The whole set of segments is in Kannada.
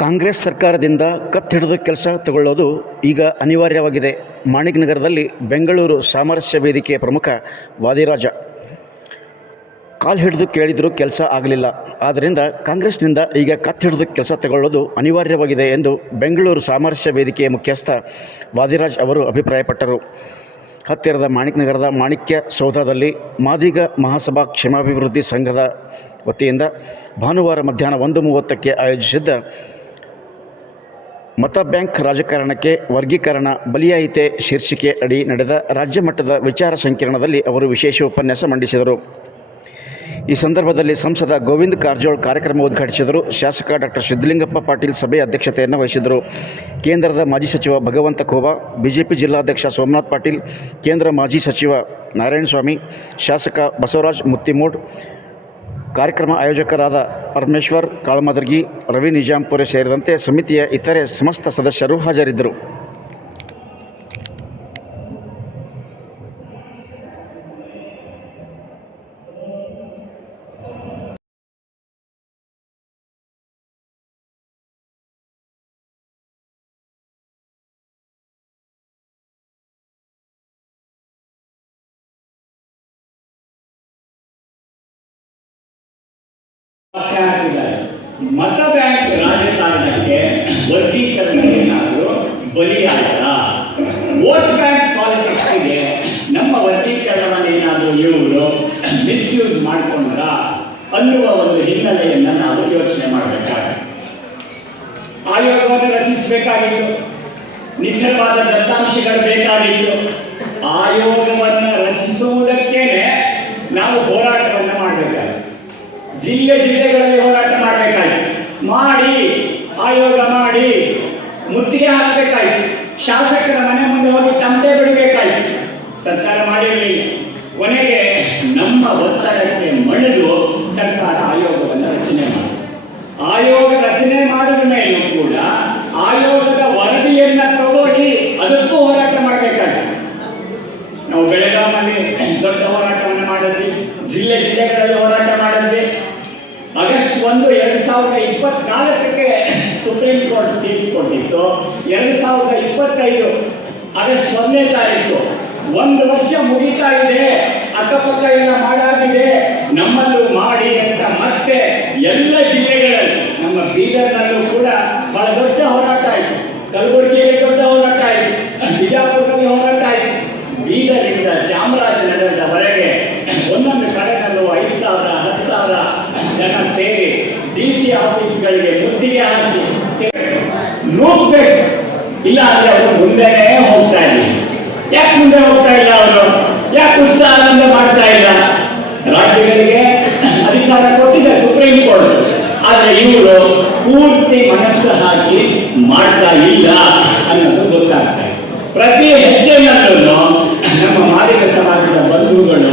ಕಾಂಗ್ರೆಸ್ ಸರ್ಕಾರದಿಂದ ಕತ್ತಿಡಿದು ಕೆಲಸ ತಗೊಳ್ಳೋದು ಈಗ ಅನಿವಾರ್ಯವಾಗಿದೆ. ಮಾಣಿಕ್ ನಗರದಲ್ಲಿ ಬೆಂಗಳೂರು ಸಾಮರಸ್ಯ ವೇದಿಕೆಯ ಪ್ರಮುಖ ವಾದಿರಾಜ ಕಾಲು ಹಿಡಿದು ಕೇಳಿದರೂ ಕೆಲಸ ಆಗಲಿಲ್ಲ. ಆದ್ದರಿಂದ ಕಾಂಗ್ರೆಸ್ನಿಂದ ಈಗ ಕತ್ತಿಡಿದು ಕೆಲಸ ತಗೊಳ್ಳೋದು ಅನಿವಾರ್ಯವಾಗಿದೆ ಎಂದು ಬೆಂಗಳೂರು ಸಾಮರಸ್ಯ ವೇದಿಕೆಯ ಮುಖ್ಯಸ್ಥ ವಾದಿರಾಜ್ ಅವರು ಅಭಿಪ್ರಾಯಪಟ್ಟರು. ಹತ್ತಿರದ ಮಾಣಿಕ್ ನಗರದ ಮಾಣಿಕ್ಯ ಸೌಧದಲ್ಲಿ ಮಾದಿಗ ಮಹಾಸಭಾ ಕ್ಷೇಮಾಭಿವೃದ್ಧಿ ಸಂಘದ ವತಿಯಿಂದ ಭಾನುವಾರ ಮಧ್ಯಾಹ್ನ 1:30ಕ್ಕೆ ಆಯೋಜಿಸಿದ್ದ ಮತ ಬ್ಯಾಂಕ್ ರಾಜಕಾರಣಕ್ಕೆ ವರ್ಗೀಕರಣ ಬಲಿಯಾಯಿತೆ ಶೀರ್ಷಿಕೆ ಅಡಿ ನಡೆದ ರಾಜ್ಯ ಮಟ್ಟದ ವಿಚಾರ ಸಂಕಿರಣದಲ್ಲಿ ಅವರು ವಿಶೇಷ ಉಪನ್ಯಾಸ ಮಂಡಿಸಿದರು. ಈ ಸಂದರ್ಭದಲ್ಲಿ ಸಂಸದ ಗೋವಿಂದ ಕಾರಜೋಳ ಕಾರ್ಯಕ್ರಮ ಉದ್ಘಾಟಿಸಿದರು. ಶಾಸಕ ಡಾಕ್ಟರ್ ಸಿದ್ದಲಿಂಗಪ್ಪ ಪಾಟೀಲ್ ಸಭೆಯ ಅಧ್ಯಕ್ಷತೆಯನ್ನು ವಹಿಸಿದರು. ಕೇಂದ್ರದ ಮಾಜಿ ಸಚಿವ ಭಗವಂತ ಖೋಬಾ, ಬಿಜೆಪಿ ಜಿಲ್ಲಾಧ್ಯಕ್ಷ ಸೋಮನಾಥ್ ಪಾಟೀಲ್, ಕೇಂದ್ರ ಮಾಜಿ ಸಚಿವ ನಾರಾಯಣಸ್ವಾಮಿ, ಶಾಸಕ ಬಸವರಾಜ್ ಮುತ್ತಿಮೂಡ್, ಕಾರ್ಯಕ್ರಮ ಆಯೋಜಕರಾದ ಪರಮೇಶ್ವರ್ ಕಾಳಮದರ್ಗಿ, ರವಿ ನಿಜಾಂಪುರೆ ಸೇರಿದಂತೆ ಸಮಿತಿಯ ಇತರೆ ಸಮಸ್ತ ಸದಸ್ಯರು ಹಾಜರಿದ್ದರು. ಮತ ಬ್ಯಾಂಕ್ ರಾಜಕಾರಣಕ್ಕೆ ವರ್ಗೀಕರಣ ಏನಾದರೂ ಬಲಿಯಾದ ವೋಟ್ ಬ್ಯಾಂಕ್ ಪಾಲಿಟಿಕ್ಸ್ಗೆ ನಮ್ಮ ವರ್ಗೀಕರಣವನ್ನು ಏನಾದರೂ ಇವರು ಮಿಸ್ಯೂಸ್ ಮಾಡಿಕೊಂಡ್ರ ಅನ್ನುವ ಒಂದು ಹಿನ್ನೆಲೆಯನ್ನು ನಾವು ಯೋಚನೆ ಮಾಡಬೇಕಾಗಿದೆ. ಆಯೋಗವನ್ನು ರಚಿಸಬೇಕಾಗಿತ್ತು, ನಿಖರವಾದ ದತ್ತಾಂಶಗಳು ಬೇಕಾಗಿತ್ತು. ಆಯೋಗವನ್ನು ರಚಿಸುವುದಕ್ಕೇನೆ ನಾವು ಹೋರಾಟವನ್ನು ಮಾಡಬೇಕಾಗಿದೆ. ಜಿಲ್ಲೆಗಳಲ್ಲಿ ಹೋರಾಟ ಮಾಡಬೇಕಾಯ್ತು, ಮಾಡಿ ಆಯೋಗ ಮಾಡಿ ಮುತ್ತಿಗೆ ಹಾಕಬೇಕಾಯ್ತು. ಶಾಸಕರ ಮನೆ ಮುಂದೆ ಹೋಗಿ ತಮ್ಮದೇ ಬಿಡಬೇಕಾಯ್ತು. ಸರ್ಕಾರ ಮಾಡಿರಲಿಲ್ಲ. ಕೊನೆಗೆ ನಮ್ಮ ಒತ್ತಡಕ್ಕೆ ಮಣಿದು ಸರ್ಕಾರ ಆಯೋಗವನ್ನು ರಚನೆ ಮಾಡಿ ಆಯೋಗ ರಚನೆ ಮಾಡಿದ ಮೇಲೂ ಕೂಡ ಆಯೋಗದ ವರದಿಯನ್ನ ತಗೊಂಡು ಅದಕ್ಕೂ ಹೋರಾಟ ಮಾಡಬೇಕಾಯ್ತು. ನಾವು ಬೆಳಗಾವಿಯಲ್ಲಿ ದೊಡ್ಡ ಹೋರಾಟವನ್ನು ಮಾಡಿದ್ವಿ, ಜಿಲ್ಲೆಗಳಲ್ಲಿ ಹೋರಾಟ ಮಾಡಿದ್ವಿ. ಆಗಸ್ಟ್ 1, 2024 ಸುಪ್ರೀಂ ಕೋರ್ಟ್ ತೀರ್ಪು ಕೊಟ್ಟಿತ್ತು. 2025 ಆಗಸ್ಟ್ 1ನೇ ತಾರೀಕು 1 ವರ್ಷ ಮುಗಿತಾ ಇದೆ, ಅಕ್ಕಪಕ್ಕ ಎಲ್ಲ ಮಾಡಾಗಿದೆ, ನಮ್ಮಲ್ಲೂ ಮಾಡಿ ಅಂತ ಮತ್ತೆ ಎಲ್ಲ ಜಿಲ್ಲೆಗಳಲ್ಲಿ, ನಮ್ಮ ಬೀದರ್ನಲ್ಲೂ ಕೂಡ ಬಹಳ ದೊಡ್ಡ ಹೋರಾಟ ಆಯಿತು, ಕಲಬುರಗಿಯಲ್ಲಿ ದೊಡ್ಡ ಹೋರಾಟ ಆಯಿತು, ಬಿಜಾಪುರದಲ್ಲಿ ಹೋರಾಟ ಆಯಿತು. ಬೀದರಿಂದ ಚಾಮರಾಜನಗರದವರೆಗೆ ಒಂದೊಂದು ಕಡೆಗಳಲ್ಲೂ 5,000, 10,000 ಜನ ಸೇರಿ DC ಆಫೀಸ್ಗಳಿಗೆ ಮುತ್ತಿಗೆ ಹಾಕಿ ನೋಡ್ಬೇಕು. ಇಲ್ಲ ಅಂದ್ರೆ ಅವರು ಮುಂದೆನೇ ಹೋಗ್ತಾ ಇಲ್ಲ. ಯಾಕೆ ಮುಂದೆ ಹೋಗ್ತಾ ಇಲ್ಲ? ಅವರು ಯಾಕೆ ಉತ್ಸಾಹದಿಂದ ಮಾಡ್ತಾ ಇಲ್ಲ? ರಾಜ್ಯಗಳಿಗೆ ಅಧಿಕಾರ ಕೊಟ್ಟಿದೆ ಸುಪ್ರೀಂ ಕೋರ್ಟ್, ಆದ್ರೆ ಇವರು ಪೂರ್ತಿ ಮನಸ್ಸು ಹಾಕಿ ಮಾಡ್ತಾ ಇಲ್ಲ ಅನ್ನೋದು ಗೊತ್ತಾಗ್ತಾ ಇದೆ. ಪ್ರತಿ ಹೆಜ್ಜೆನಲ್ಲೂ ನಮ್ಮ ಮಾದಿಗ ಸಮಾಜದ ಬಂಧುಗಳು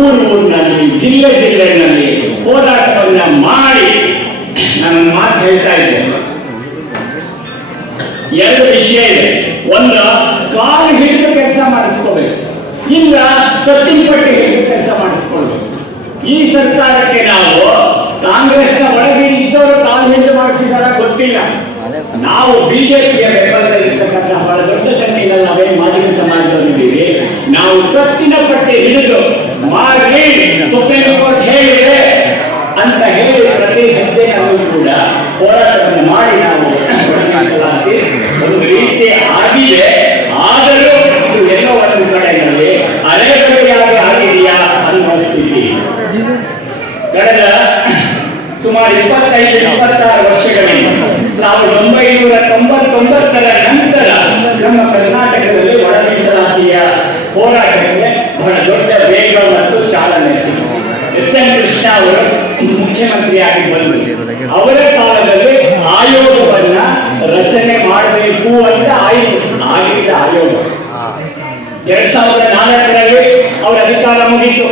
ಊರಿನಲ್ಲಿ ಜಿಲ್ಲೆನಲ್ಲಿ ಹೋರಾಟವನ್ನ ಮಾಡಿ ನನ್ನ ಮಾತು ಹೇಳ್ತಾ ಇದ್ದೆ. 2 ವಿಷಯ ಇದೆ. ಒಂದು, ಕಾಲು ಹಿಡಿದು ಕೆಲಸ ಮಾಡಿಸ್ಕೋಬೇಕು, ಇಲ್ಲ ಕತ್ತಿಪಟ್ಟಿ ಹಿಡಿದು ಕೆಲಸ ಮಾಡಿಸ್ಕೊಳ್ಬೇಕು. ಈ ಸರ್ಕಾರಕ್ಕೆ ನಾವು ಕಾಂಗ್ರೆಸ್ನ ಒಳಗೆ ಇದ್ದವರು ಕಾಲು ಹಿಡಿದು ಮಾಡಿಸಿದಾರ ಗೊತ್ತಿಲ್ಲ. ನಾವು ಬಿಜೆಪಿಗೆ ಬೆಂಬಲದಲ್ಲಿರ್ತಕ್ಕಂಥ ಬಹಳ ದೊಡ್ಡ ಸಂಖ್ಯೆಯಲ್ಲಿ ನಾವೇನು ಮಾದಿಗ ಸಮಾಜದಲ್ಲಿದ್ದೀವಿ, ನಾವು ಕತ್ತಿನ ಪಟ್ಟಿ ಹಿಡಿದು ಮಾಡಿ ಸುಪ್ರೀಂ ಕೋರ್ಟ್ ಹೇಳಿದೆ ಅಂತ ಹೇಳಿ ಪ್ರತಿ ಹೆಜ್ಜೆನಲ್ಲೂ ಕೂಡ ಹೋರಾಟವನ್ನು ಮಾಡಿ ನಾವು ಒಂದು ರೀತಿ ಆಗಿದೆ. ಆದರೂ ಇದು ಎಲ್ಲೋ ಒಂದು ಕಡೆಯಲ್ಲಿ ಅಲೆಗಡೆಯಾಗಿ ಆಗಿದೆಯಾ ಅನ್ನುವ ಸ್ಥಿತಿ. ಕಳೆದ ಸುಮಾರು 25-26 ವರ್ಷಗಳಿಂದ 1999ರ ನಂತರ ನಮ್ಮ ಕರ್ನಾಟಕದಲ್ಲಿ ಒಳ ಮೀಸಲಾತಿಯ ಹೋರಾಟಕ್ಕೆ ಬಹಳ ದೊಡ್ಡ ವೇಗ ಮತ್ತು ಚಾಲನೆ ಸಿಕ್ಕಿತು. ಎಸ್.ಎನ್. ಕೃಷ್ಣ ಅವರು ಮುಖ್ಯಮಂತ್ರಿಯಾಗಿ ಬಂದರು. ಅವರ ಕಾಲದಲ್ಲಿ ಆಯೋಗವನ್ನ ರಚನೆ ಮಾಡಬೇಕು ಅಂತ ಆಗಿದ್ದ ಆಯೋಗ 2004ರಲ್ಲಿ ಅವರ ಅಧಿಕಾರ ಮುಗಿತು.